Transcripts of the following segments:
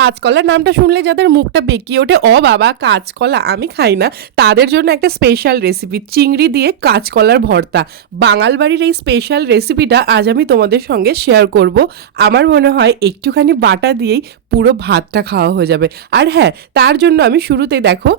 কাঁচকলার নামটা শুনলে যাদের মুখটা বেঁকিয়ে ওঠে অ বাবা, কাঁচকলা, আমি খাই না। তাদের জন্য একটা স্পেশাল রেসিপি চিংড়ি দিয়ে কাঁচকলার ভর্তা। বাঙাল বাড়ির এই স্পেশাল রেসিপিটা আজ আমি তোমাদের সঙ্গে শেয়ার করব। আমার মনে হয় একটুখানি বাটা দিয়েই পুরো ভাতটা খাওয়া হয়ে যাবে। আর হ্যাঁ তার জন্য আমি শুরুতেই দেখো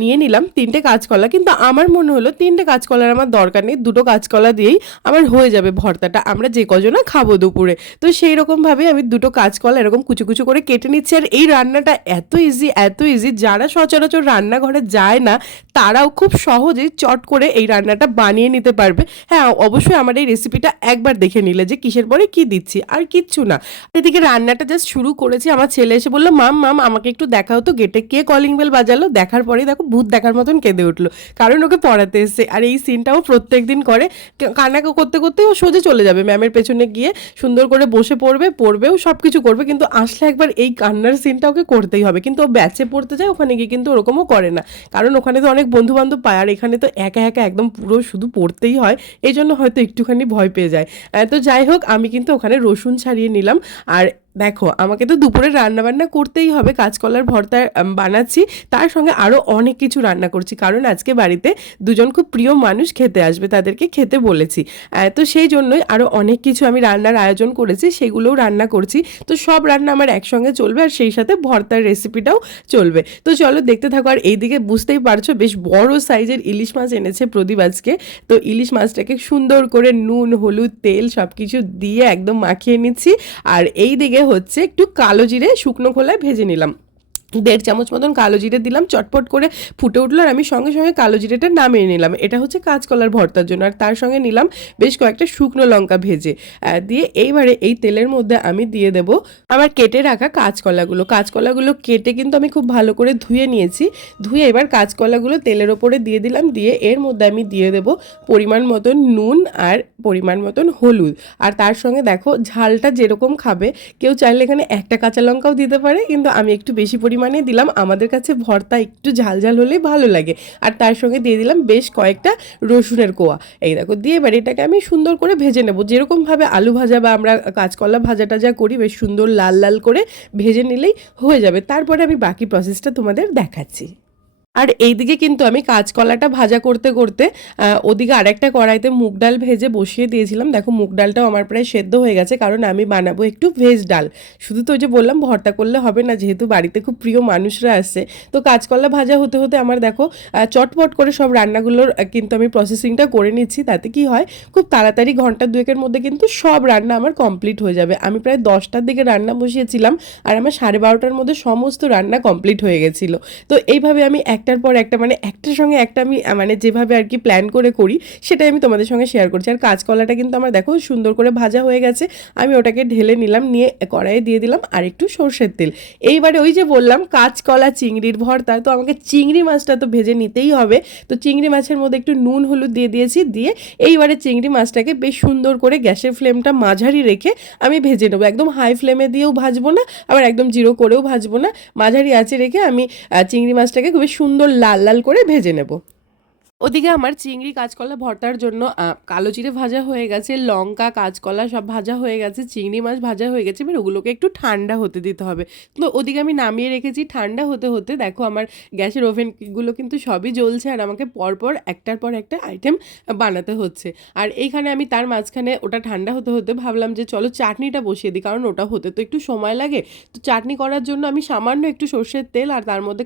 নিয়ে নিলাম তিনটে কাঁচকলা, কিন্তু আমার মনে হলো তিনটে কাঁচকলার আমার দরকার নেই, দুটো কাঁচকলা দিয়েই আমার হয়ে যাবে ভর্তাটা। আমরা যে কজনা খাব দুপুরে। তো সেই রকমভাবে আমি দুটো কাঁচকলা এরকম কুচু কুচু করে কেটে নিচ্ছি আর এই রান্নাটা এত ইজি এত ইজি যারা সচরাচর রান্নাঘরে যায় না, তারাও খুব সহজেই চট করে এই রান্নাটা বানিয়ে নিতে পারবে। হ্যাঁ অবশ্যই আমার এই রেসিপিটা একবার দেখে নিলে যে কিসের পরে কি দিচ্ছি, আর কিচ্ছু না। এদিকে রান্নাটা জাস্ট শুরু করেছি। আমার ছেলে এসে বলল, মাম মাম, আমাকে একটু দেখাও তো গেটে কে কলিং বেল বাজালো? দেখার পরেই দেখো, ভূত দেখার মতন কেঁদে উঠল। কারণ ওকে পড়াতে এসছে। আর এই সিনটাও প্রত্যেক দিন করে কান্না করতে করতে ও সোজা চলে যাবে ম্যামের পেছনে গিয়ে। সুন্দর করে বসে পড়বে, পড়বেও সব কিছু করবে। কিন্তু আসলে একবার এই কান্নার সিনটা ওকে করতেই হবে। কিন্তু ও ব্যাচে পড়তে যায়, ওখানে গিয়ে কিন্তু ওরকমও করে না। কারণ ওখানে তো অনেক বন্ধু বান্ধব পায়, আর এখানে তো একা একা একদম পুরো শুধু পড়তেই হয়। এই জন্য হয়তো একটুখানি ভয় পেয়ে যায়। তো যাই হোক, আমি কিন্তু ওখানে রসুন ছাড়িয়ে নিলাম। আর দেখো, আমাকে তো দুপুরে রান্না বান্না করতেই হবে, কাঁচকলার ভর্তা বানাচ্ছি, তার সঙ্গে আরও অনেক কিছু রান্না করছি, কারণ আজকে বাড়িতে দুজন খুব প্রিয় মানুষ খেতে আসবে, তাদেরকে খেতে বলেছি। তো সেই জন্যই আরও অনেক কিছু আমি রান্নার আয়োজন করেছি, সেগুলোও রান্না করছি, তো সব রান্না আমার একসঙ্গে চলবে, আর সেই সাথে ভর্তার রেসিপিটাও চলবে। তো চলো দেখতে থাকো, আর এইদিকে বুঝতেই পারছ, বেশ বড় সাইজের ইলিশ মাছ এনেছে প্রদীপ আজকে, তো ইলিশ মাছটাকে সুন্দর করে নুন, হলুদ, তেল সব কিছু দিয়ে একদম মাখিয়ে নিচ্ছি, আর এই দিকে হচ্ছে একটু কালো জিরে শুকনো খোলায় ভেজে নিলাম। দেড় চামচ মতন কালো জিরে দিলাম, চটপট করে ফুটে উঠল আর আমি সঙ্গে সঙ্গে কালো জিরেটা নামিয়ে নিলাম। এটা হচ্ছে কাঁচকলার ভর্তার জন্য আর তার সঙ্গে নিলাম বেশ কয়েকটা শুকনো লঙ্কা ভেজে। দিয়ে এইবারে এই তেলের মধ্যে আমি দিয়ে দেব আমার কেটে রাখা কাঁচকলাগুলো। কাঁচকলাগুলো কেটে কিন্তু আমি খুব ভালো করে ধুয়ে নিয়েছি। ধুয়ে এবার কাঁচকলাগুলো তেলের ওপরে দিয়ে দিলাম। দিয়ে এর মধ্যে আমি দিয়ে দেব পরিমাণ মতন নুন আর পরিমাণ মতন হলুদ। আর তার সঙ্গে দেখো ঝালটা যেরকম খাবে, কেউ চাইলে এখানে একটা কাঁচা লঙ্কাও দিতে পারে, কিন্তু আমি একটু বেশি পরিমাণে দিলাম। আমাদের কাছে ভর্তা একটু ঝাল ঝাল হলেই ভালো লাগে। আর তার সঙ্গে দিয়ে দিলাম বেশ কয়েকটা রসুনের কোয়া। এই দেখো, দিয়ে এবার এটাকে আমি সুন্দর করে ভেজে নেব। যেরকমভাবে আলু ভাজা বা আমরা কাঁচকলা ভাজা টাজা করি, বেশ সুন্দর লাল লাল করে ভেজে নিলেই হয়ে যাবে। তারপরে আমি বাকি প্রসেসটা তোমাদের দেখাচ্ছি। আর এইদিকে কিন্তু আমি কাঁচকলাটা ভাজা করতে করতে ওদিকে আরেকটা কড়াইতে মুগ ডাল ভেজে বসিয়ে দিয়েছিলাম। দেখো, মুগ ডালটাও আমার প্রায় সেদ্ধ হয়ে গেছে, কারণ আমি বানাবো একটু ভেজ ডাল। শুধু তো ওই যে বললাম, ভর্তা করলে হবে না, যেহেতু বাড়িতে খুব প্রিয় মানুষরা আসছে তো কাঁচকলা ভাজা হতে হতে আমার দেখো চটপট করে সব রান্নাগুলোর কিন্তু আমি প্রসেসিংটা করে নিচ্ছি, তাতে কি হয়, খুব তাড়াতাড়ি ঘণ্টা দুয়েকের মধ্যে কিন্তু সব রান্না আমার কমপ্লিট হয়ে যাবে। আমি প্রায় দশটার দিকে রান্না বসিয়েছিলাম, আর আমার সাড়ে বারোটার মধ্যে সমস্ত রান্না কমপ্লিট হয়ে গেছিল। তো এইভাবে আমি একটার পর একটা মানে একটার সঙ্গে একটা আমি মানে যেভাবে আর কি প্ল্যান করে করি, সেটাই আমি তোমাদের সঙ্গে শেয়ার করছি। আর কাঁচকলাটা কিন্তু আমার দেখো সুন্দর করে ভাজা হয়ে গেছে। আমি ওটাকে ঢেলে নিলাম, নিয়ে কড়াইয়ে দিয়ে দিলাম আর একটু সর্ষের তেল। এইবারে ওই যে বললাম, কাঁচকলা চিংড়ির ভর্তা, তো আমাকে চিংড়ি মাছটা তো ভেজে নিতেই হবে। তো চিংড়ি মাছের মধ্যে একটু নুন, হলুদ দিয়ে দিয়েছি, দিয়ে এইবারে চিংড়ি মাছটাকে বেশ সুন্দর করে গ্যাসের ফ্লেমটা মাঝারি রেখে আমি ভেজে নেব। একদম হাই ফ্লেমে দিয়েও ভাজবো না, আবার একদম জিরো করেও ভাজবো না। মাঝারি আঁচে রেখে আমি চিংড়ি মাছটাকে খুবই সুন্দর লাল লাল করে ভেজে নেব। ওদিকে আমার চিংড়ি কাঁচকলা ভর্তার জন্য কালো জিরে ভাজা হয়ে গেছে, লঙ্কা, কাঁচকলা সব ভাজা হয়ে গেছে, চিংড়ি মাছ ভাজা হয়ে গেছে, এবার ওগুলোকে একটু ঠান্ডা হতে দিতে হবে। তো ওদিকে আমি নামিয়ে রেখেছি, ঠান্ডা হতে হতে দেখো আমার গ্যাসের ওভেনগুলো কিন্তু সবই জ্বলছে আর আমাকে পরপর একটার পর একটা আইটেম বানাতে হচ্ছে। আর এইখানে আমি তার মাঝখানে ওটা ঠান্ডা হতে হতে ভাবলাম যে চলো চাটনিটা বসিয়ে দিই, কারণ ওটা হতে তো একটু সময় লাগে। তো চাটনি করার জন্য আমি সামান্য একটু সর্ষের তেল আর তার মধ্যে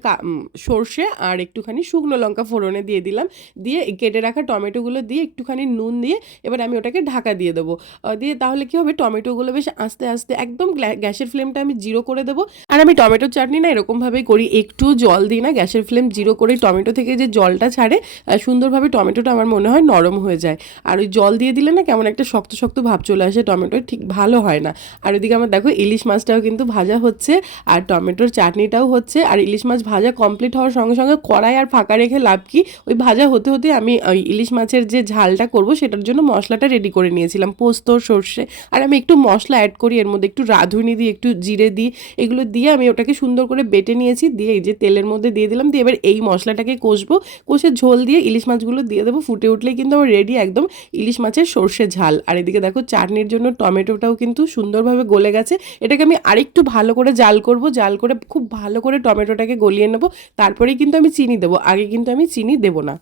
সর্ষে আর একটুখানি শুকনো লঙ্কা ফোড়নে দিয়ে দিলাম। দিয়ে কেটে রাখা টমেটোগুলো দিয়ে একটুখানি নুন দিয়ে এবার আমি ওটাকে ঢাকা দিয়ে দেবো। দিয়ে তাহলে কী হবে? টমেটোগুলো বেশ আস্তে আস্তে একদম গ্যাসের ফ্লেমটা আমি জিরো করে দেবো। আমি টমেটোর চাটনি না এরকমভাবেই করি। একটু জল দিই না, গ্যাসের ফ্লেম জিরো করে টমেটো থেকে যে জলটা ছাড়ে সুন্দরভাবে টমেটোটা আমার মনে হয় নরম হয়ে যায়। আর ওই জল দিয়ে দিলে না কেমন একটা শক্ত শক্ত ভাব চলে আসে, টমেটো ঠিক ভালো হয় না। আর ওইদিকে আমার দেখো ইলিশ মাছটাও কিন্তু ভাজা হচ্ছে, আর টমেটোর চাটনিটাও হচ্ছে। আর ইলিশ মাছ ভাজা কমপ্লিট হওয়ার সঙ্গে সঙ্গে কড়াই আর ফাঁকা রেখে লাভ কি? ওই ভাজা হতে হতে আমি ওই ইলিশ মাছের যে ঝালটা করব, সেটার জন্য মশলাটা রেডি করে নিয়েছিলাম। পোস্ত, সর্ষে, আর আমি একটু মশলা অ্যাড করি, এর মধ্যে একটু রাঁধুনি দিই, একটু জিরে দিই, এগুলো দিয়ে আমি ওটাকে সুন্দর করে বেটে নিয়েছি, দিয়ে এই যে তেলের মধ্যে দিয়ে দিলাম, দিয়ে এবার এই মশলাটাকে কষবো। কষে ঝোল দিয়ে ইলিশ মাছগুলো দিয়ে দেবো, ফুটে উঠলেই কিন্তু আমার রেডি একদম ইলিশ মাছের সর্ষে ঝাল। আর এদিকে দেখো চাটনির জন্য টমেটোটাও কিন্তু সুন্দরভাবে গলে গেছে। এটাকে আমি আরেকটু ভালো করে জাল করব, জাল করে খুব ভালো করে টমেটোটাকে গলিয়ে নেব। তারপরেই কিন্তু আমি চিনি দেবো, আগে কিন্তু আমি চিনি দেবো না।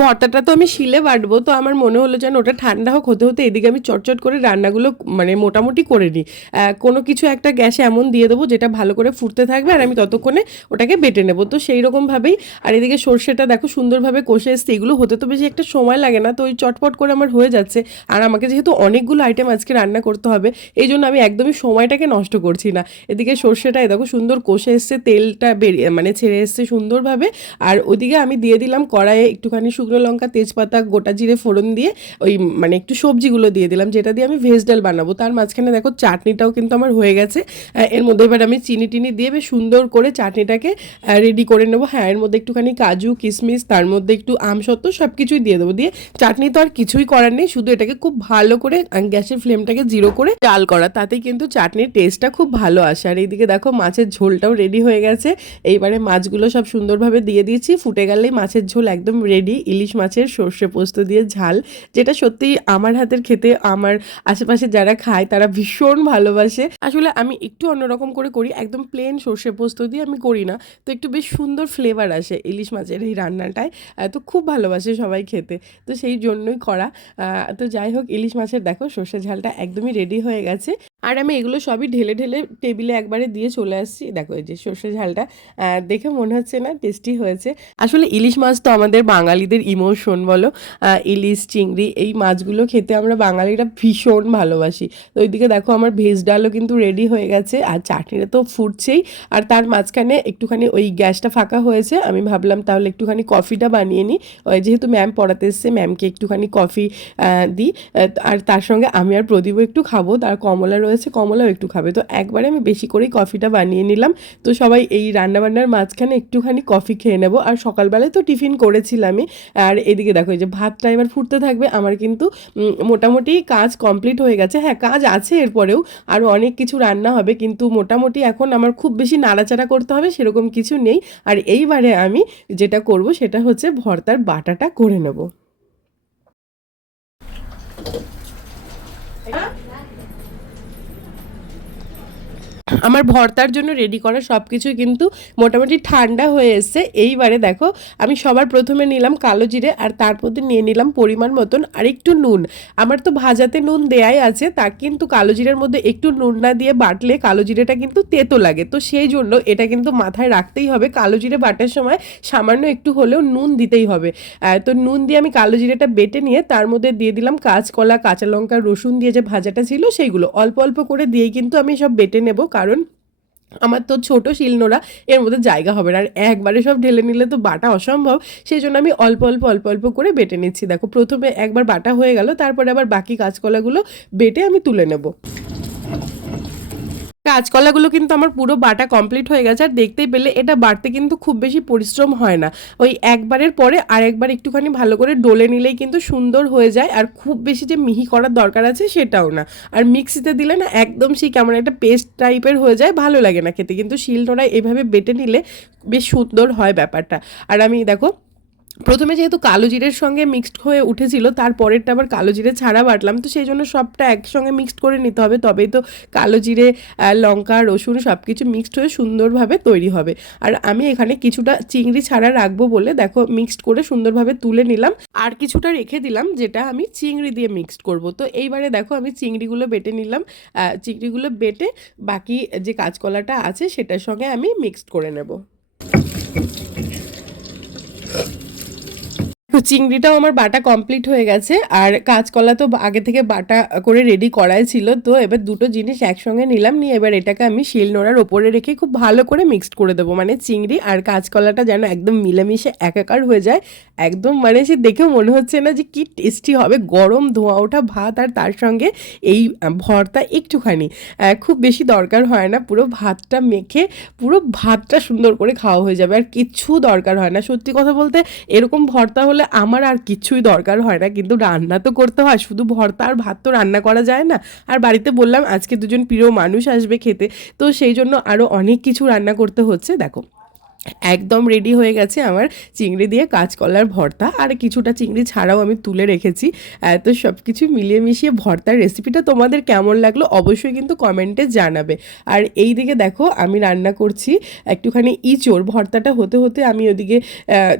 ভর্তাটা তো আমি শিলে বাটবো, তো আমার মনে হলো যেন ওটা ঠান্ডা হোক, হতে হতে এদিকে আমি চটচট করে রান্নাগুলো মানে মোটামুটি করে নিই। কোনো কিছু একটা গ্যাসে এমন দিয়ে দেবো যেটা ভালো করে ফুটতে থাকবে আর আমি ততক্ষণে ওটাকে বেটে নেব। তো সেই রকমভাবেই, আর এদিকে সর্ষেটা দেখো সুন্দরভাবে কষে এসছে, এগুলো হতে তো বেশি একটা সময় লাগে না, তো ওই চটপট করে আমার হয়ে যাচ্ছে। আর আমাকে যেহেতু অনেকগুলো আইটেম আজকে রান্না করতে হবে, এই জন্য আমি একদমই সময়টাকে নষ্ট করছি না। এদিকে সর্ষেটা দেখো সুন্দর কষে এসছে, তেলটা বেরিয়ে মানে ছেড়ে এসছে সুন্দরভাবে, আর ওদিকে আমি দিয়ে দিলাম কড়াইয়ে একটুখানি শুকনো লঙ্কা, তেজপাতা, গোটা জিরে ফোড়ন দিয়ে ওই মানে একটু সবজিগুলো দিয়ে দিলাম, যেটা দিয়ে আমি ভেজ ডাল বানাবো। তার মাঝখানে দেখো চাটনিটাও কিন্তু আমার হয়ে গেছে। এর মধ্যে এবার আমি চিনি টিনি দিয়ে বেশ সুন্দর করে চাটনিটাকে রেডি করে নেব। হ্যাঁ এর মধ্যে একটুখানি কাজু কিশমিশ তার মধ্যে একটু আমসত্ত্ব সব কিছুই দিয়ে দেবো। দিয়ে চাটনি তো আর কিছুই করার নেই, শুধু এটাকে খুব ভালো করে গ্যাসের ফ্লেমটাকে জিরো করে চাল করা। তাতেই কিন্তু চাটনির টেস্টটা খুব ভালো আসে। আর এইদিকে দেখো মাছের ঝোলটাও রেডি হয়ে গেছে। এইবারে মাছগুলো সব সুন্দরভাবে দিয়ে দিয়েছি। ফুটে গেলেই মাছের ঝোল একদম রেডি ইলিশ মাছের সর্ষে পোস্ত দিয়ে ঝাল, যেটা সত্যিই আমার হাতের খেতে, আমার আশেপাশে যারা খায় তারা ভীষণ ভালোবাসে। আসলে আমি একটু অন্যরকম করে করি, একদম প্লেন সর্ষে পোস্ত দিয়ে আমি করি না। তো একটু বেশ সুন্দর ফ্লেভার আসে ইলিশ মাছের এই রান্নাটায় তো খুব ভালোবাসে সবাই খেতে। তো সেই জন্যই করা। তো যাই হোক, ইলিশ মাছের দেখো সর্ষে ঝালটা একদমই রেডি হয়ে গেছে। আর আমি এগুলো সবই ঢেলে ঢেলে টেবিলে একবারে দিয়ে চলে আসছি। দেখো এই যে সর্ষে ঝালটা দেখে মনে হচ্ছে না টেস্টি হয়েছে। আসলে ইলিশ মাছ তো আমাদের বাঙালিদের ইমোশন বলো ইলিশ, চিংড়ি, এই মাছগুলো খেতে আমরা বাঙালিরা ভীষণ ভালোবাসি। তো ওইদিকে দেখো আমার ভেজ ডালও কিন্তু রেডি হয়ে গেছে, আর চাটনিটা তো ফুটছেই। আর তার মাঝখানে একটুখানি ওই গ্যাসটা ফাঁকা হয়েছে, আমি ভাবলাম তাহলে একটুখানি কফিটা বানিয়ে নিই। ওই যেহেতু ম্যাম পড়াতে এসছে ম্যামকে একটুখানি কফি দিই। আর তার সঙ্গে আমি আর প্রদীপও একটু খাব, তার কমলা রয়েছে, কমলাও একটু খাবে। তো একবারে আমি বেশি করেই কফিটা বানিয়ে নিলাম। তো সবাই এই রান্নাবান্নার মাঝখানে একটুখানি কফি খেয়ে নেব। আর সকালবেলায় তো টিফিন করেছিলামই আর এদিকে দেখো, এই যে ভাতটা এবার ফুটতে থাকবে, আমার কিন্তু মোটামুটি কাজ কমপ্লিট হয়ে গেছে। হ্যাঁ কাজ আছে এরপরেও আরও অনেক কিছু রান্না হবে, কিন্তু মোটামুটি এখন আমার খুব বেশি নাড়াচাড়া করতে হবে, সেরকম কিছু নেই। আর এইবারে আমি যেটা করব, সেটা হচ্ছে ভর্তার বাটাটা করে নেব। আমার ভর্তার জন্য রেডি করা সব কিছুই কিন্তু মোটামুটি ঠান্ডা হয়ে এসছে। এইবারে দেখো, আমি সবার প্রথমে নিলাম কালো জিরে আর তার মধ্যে নিয়ে নিলাম পরিমাণ মতন আর একটু নুন। আমার তো ভাজাতে নুন দেয়াই আছে, তা কিন্তু কালো জিরের মধ্যে একটু নুন না দিয়ে বাটলে কালো জিরেটা কিন্তু তেতো লাগে। তো সেই জন্য এটা কিন্তু মাথায় রাখতেই হবে, কালো জিরে বাটার সময় সামান্য একটু হলেও নুন দিতেই হবে। তো নুন দিয়ে আমি কালো জিরেটা বেটে নিয়ে তার মধ্যে দিয়ে দিলাম কাঁচকলা, কাঁচা লঙ্কা, রসুন দিয়ে যে ভাজাটা ছিল সেইগুলো। অল্প অল্প করে দিয়েই কিন্তু আমি সব বেটে নেব। কারণ আমার তো ছোটো শিলনোড়া, এর মধ্যে জায়গা হবে না। আর একবারে সব ঢেলে নিলে তো বাটা অসম্ভব। সেই জন্য আমি অল্প অল্প অল্প অল্প করে বেটে নিচ্ছি। দেখো, প্রথমে একবার বাটা হয়ে গেল, তারপরে আবার বাকি কাঁচকলাগুলো বেটে আমি তুলে নেব। কাঁচকলাগুলো কিন্তু আমার পুরো বাটা কমপ্লিট হয়ে গেছে, আর দেখতেই পেলে এটা বাড়তে কিন্তু খুব বেশি পরিশ্রম হয় না। ওই একবারের পরে আর একবার একটুখানি ভালো করে ডলে নিলেই কিন্তু সুন্দর হয়ে যায়, আর খুব বেশি যে মিহি করার দরকার আছে সেটাও না। আর মিক্সিতে দিলে না একদম সেই কেমন একটা পেস্ট টাইপের হয়ে যায়, ভালো লাগে না খেতে। কিন্তু শিলনোড়ায় এভাবে বেটে নিলে বেশ সুন্দর হয় ব্যাপারটা। আর আমি দেখো প্রথমে যেহেতু কালো জিরের সঙ্গে মিক্সড হয়ে উঠেছিল, তারপরেরটা আবার কালো জিরে ছাড়া বাটলাম, তো সেই জন্য সবটা একসঙ্গে মিক্সড করে নিতে হবে। তবেই তো কালো জিরে লঙ্কা, রসুন সব কিছু মিক্সড হয়ে সুন্দরভাবে তৈরি হবে। আর আমি এখানে কিছুটা চিংড়ি ছাড়া রাখব বলে, দেখো মিক্সড করে সুন্দরভাবে তুলে নিলাম। আর কিছুটা রেখে দিলাম, যেটা আমি চিংড়ি দিয়ে মিক্সড করব। তো এইবারে দেখো, আমি চিংড়িগুলো বেটে নিলাম। চিংড়িগুলো বেটে বাকি যে কাঁচকলাটা আছে, সেটার সঙ্গে আমি মিক্সড করে নেব। তো চিংড়িটাও আমার বাটা কমপ্লিট হয়ে গেছে। আর কাঁচকলা তো আগে থেকে বাটা করে রেডি করাই ছিল। তো এবার দুটো জিনিস একসঙ্গে নিলাম। নিয়ে এবার এটাকে আমি শিল নোড়ার ওপরে রেখে খুব ভালো করে মিক্সড করে দেবো। মানে চিংড়ি আর কাঁচকলাটা যেন একদম মিলেমিশে একাকার হয়ে যায়। একদম মানে সে দেখে মনে হচ্ছে না যে কি টেস্টি হবে। গরম ধোঁয়া ওঠা ভাত আর তার সঙ্গে এই ভর্তা একটুখানি। খুব বেশি দরকার হয় না। পুরো ভাতটা মেখে পুরো ভাতটা সুন্দর করে খাওয়া হয়ে যাবে। আর কিচ্ছু দরকার হয় না। সত্যি কথা বলতে এরকম ভর্তা হলে আমার আর কিছুই দরকার হয় না, কিন্তু রান্না তো করতে হয়, শুধু ভর্তা আর ভাত তো রান্না করা যায় না। আর বাড়িতে বললাম, আজকে দুজন প্রিয় মানুষ আসবে খেতে, তো সেই জন্য আরও অনেক কিছু রান্না করতে হচ্ছে, দেখো। একদম রেডি হয়ে গেছে আমার চিংড়ি দিয়ে কাঁচকলার ভর্তা আর কিছুটা চিংড়ি ছাড়াও আমি তুলে রেখেছি। তো সব কিছু মিলিয়ে মিশিয়ে ভর্তার রেসিপিটা তোমাদের কেমন লাগল অবশ্যই কিন্তু কমেন্টে জানাবে। আর এই দিকে দেখো আমি রান্না করছি একটুখানি ইঁচড়। ভর্তাটা হতে হতে আমি ওদিকে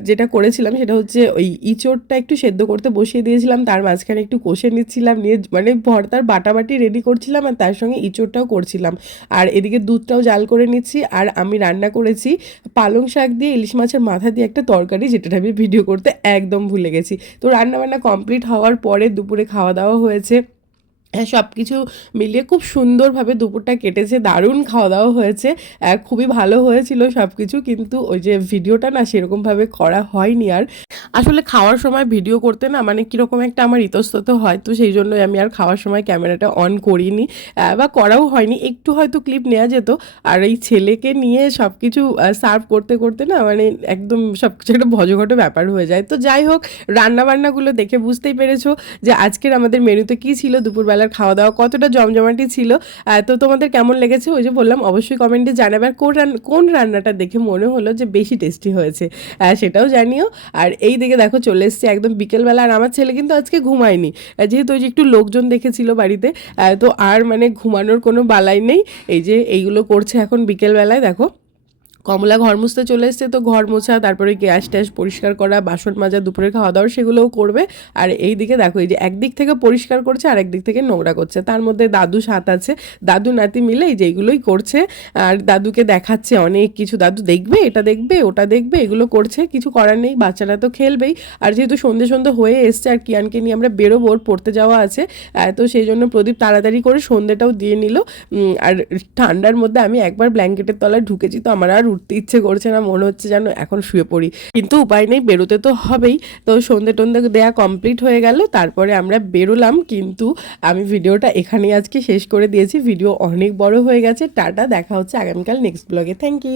যেটা করেছিলাম সেটা হচ্ছে ওই ইঁচড়টা একটু সেদ্ধ করতে বসিয়ে দিয়েছিলাম, তার মাঝখানে একটু কষে নিচ্ছিলাম, নিয়ে মানে ভর্তার বাটাবাটি রেডি করছিলাম আর তার সঙ্গে ইঁচড়টাও করছিলাম। আর এদিকে দুধটাও জাল করে নিচ্ছি। আর আমি রান্না করেছি পালং শাক দিয়ে, ইলিশ মাছের মাথা দিয়ে একটা তরকারি, যেটা আমি ভিডিও করতে একদম ভুলে গেছি। তো রান্না বান্না কমপ্লিট হওয়ার পরে দুপুরে খাওয়া দাওয়া হয়েছে। হ্যাঁ সব কিছু মিলিয়ে খুব সুন্দরভাবে দুপুরটা কেটেছে, দারুণ খাওয়া দাওয়া হয়েছে খুবই ভালো হয়েছিল সব কিছু কিন্তু ওই যে ভিডিওটা না সেরকমভাবে করা হয়নি আর। আসলে খাওয়ার সময় ভিডিও করতে না মানে কীরকম একটা আমার ইতস্তত হয়, তো সেই জন্যই আমি আর খাওয়ার সময় ক্যামেরাটা অন করিনি বা করাও হয়নি, একটু হয়তো ক্লিপ নেওয়া যেত, আর এই ছেলেকে নিয়ে সব কিছু সার্ভ করতে করতে না মানে একদম সব কিছু একটা ভজঘট ব্যাপার হয়ে যায়। তো যাই হোক রান্না বান্নাগুলো দেখে বুঝতেই পেরেছ যে আজকের আমাদের মেনুতে কী ছিল দুপুরবেলার খাওয়া দাওয়া কতটা জমজমাটি ছিল তো তোমাদের কেমন লেগেছে? ওই যে বললাম, অবশ্যই কমেন্টে জানাবে আর কোন কোন রান্নাটা দেখে মনে হলো যে বেশি টেস্টি হয়েছে সেটাও জানিও। আর এই দিকে দেখো, চলে এসছে একদম বিকেলবেলা আর আমার ছেলে কিন্তু আজকে ঘুমায়নি যেহেতু ওই যে একটু লোকজন দেখেছিল বাড়িতে তো আর মানে ঘুমানোর কোনো বালাই নেই, এই যে এইগুলো করছে এখন বিকেলবেলায়, দেখো। কমলা ঘর মুছতে চলে এসছে, তো ঘর মোছা, তারপরে গ্যাস ট্যাস পরিষ্কার করা, বাসন মাজা দুপুরে খাওয়া দাওয়া সেগুলোও করবে। আর এই দিকে দেখো, এই যে একদিক থেকে পরিষ্কার করছে, আর একদিক থেকে নোংরা করছে। তার মধ্যে দাদু সাত আছে। দাদু, নাতি মিলে এই যে এইগুলোই করছে। আর দাদুকে দেখাচ্ছে অনেক কিছু। দাদু দেখবে, এটা দেখবে, ওটা দেখবে, এগুলো করছে, কিছু করার নেই, বাচ্চারা তো খেলবেই। আর যেহেতু সন্ধে সন্ধে হয়ে এসছে, আর কিয়ানকে নিয়ে আমরা বেরোবো, ওর পড়তে যাওয়া আছে তো সেই জন্য প্রদীপ তাড়াতাড়ি করে সন্ধেটাও দিয়ে নিল। আর ঠান্ডার মধ্যে আমি একবার ব্ল্যাঙ্কেটের তলায় ঢুকেছি, তো আমার আর উঠতে ইচ্ছে করছে না, মনে হচ্ছে যেন এখন শুয়ে পড়ি। কিন্তু উপায় নেই, বেরোতে তো হবেই। তো সন্ধে টন্ধে দেয়া কমপ্লিট হয়ে গেল, তারপরে আমরা বেরোলাম, কিন্তু আমি ভিডিওটা এখানেই আজকে শেষ করে দিয়েছি। ভিডিও অনেক বড় হয়ে গেছে। টাটা, দেখা হচ্ছে আগামীকাল নেক্সট ব্লগে থ্যাংক ইউ